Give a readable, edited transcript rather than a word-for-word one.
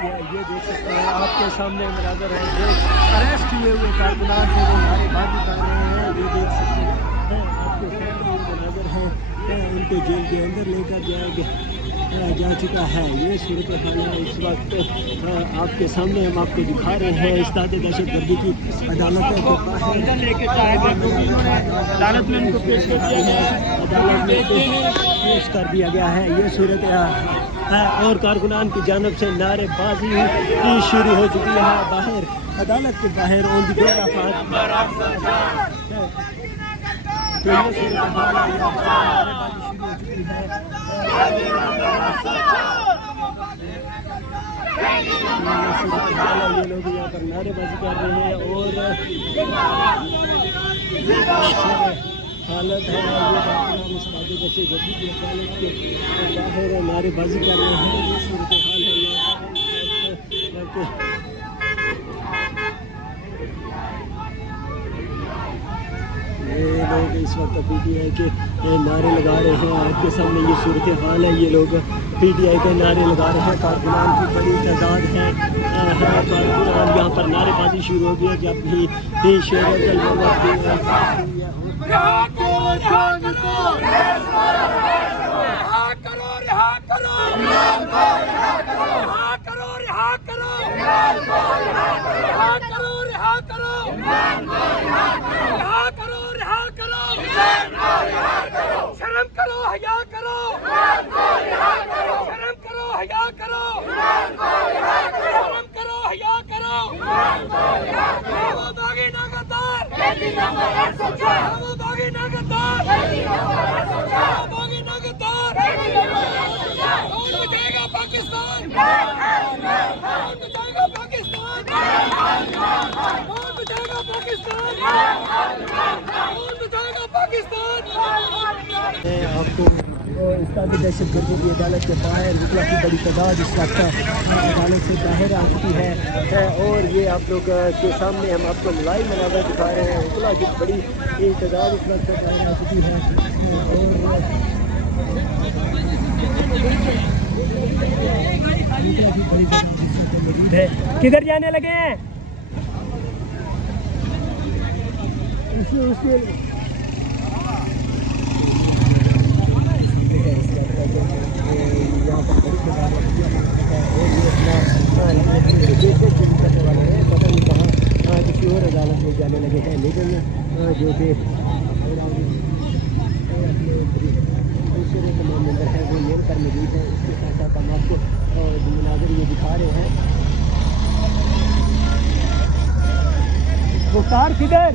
है। ये देख सकते हैं आपके सामने मनाज़र है जो अरेस्ट किए हुए कारकुनान थे वो नारेबाजी कर रहे हैं। ये देख सकते हैं आपके सामने मनाज़र हैं, उनको जेल के अंदर लेकर जा चुका है। ये सूरत हाल है इस वक्त आपके सामने हम आपको दिखा रहे हैं। इस्ताद दहशतगर्दी की अदालत को अंदर लेके अदालत में उनको पेश कर दिया गया है, अदालत में पेश कर दिया गया है। ये सूरत है और कारकुनान की जानब से नारेबाजी शुरू हो चुकी है बाहर अदालत के बाहर ऑन द डोर ऑफ तो ये सूरत हाल नारेबाजी शुरू हो चुकी है। ये लोग यहाँ पर नारेबाजी कर रहे हैं और हालत है जैसे गड्डी की हालत के बाहर नारेबाजी कर रहे हैं। ये सूरत हाल है यहाँ पर। ये लोग इस वक्त पीटीआई के नारे लगा रहे हैं। आपके सामने ये सूरत हाल है। ये लोग पीटीआई के नारे लगा रहे हैं। कारकुनान की बड़ी तादाद है कारकुनान यहाँ पर नारेबाजी शुरू हो गई जब भी शेर शर्म करो, हया करो, शर्म करो, हया करो, शर्म करो, हया करो। वो बागी नागदार, वो बागी नागदार, वो बागी नागदार। कौन बचाएगा पाकिस्तान? कौन बचाएगा पाकिस्तान? कौन बचाएगा पाकिस्तान? कौन बचाएगा पाकिस्तान? आपको इस्ताद दहशतगर्दी की अदालत के बाहर मुतला की बड़ी तादाद इस वक्त अदालत से बाहर आ चुकी है और ये आप लोग के सामने हम आपको लाइव मनाज़र दिखा रहे हैं। मुतला की बड़ी तादाद इस वक्त बाहर आ चुकी है और किधर जाने लगे हैं? उसके यहाँ पर बड़ी करने वाले हैं। पता नहीं कहाँ किसी और अदालत में जाने लगे हैं लेकिन जो कि दूसरे तमाम मेंबर हैं वो मेल पर मौजूद है। इसके साथ साथ हम आपको मुनाज़िर ये दिखा रहे हैं। मुख्तार किधर?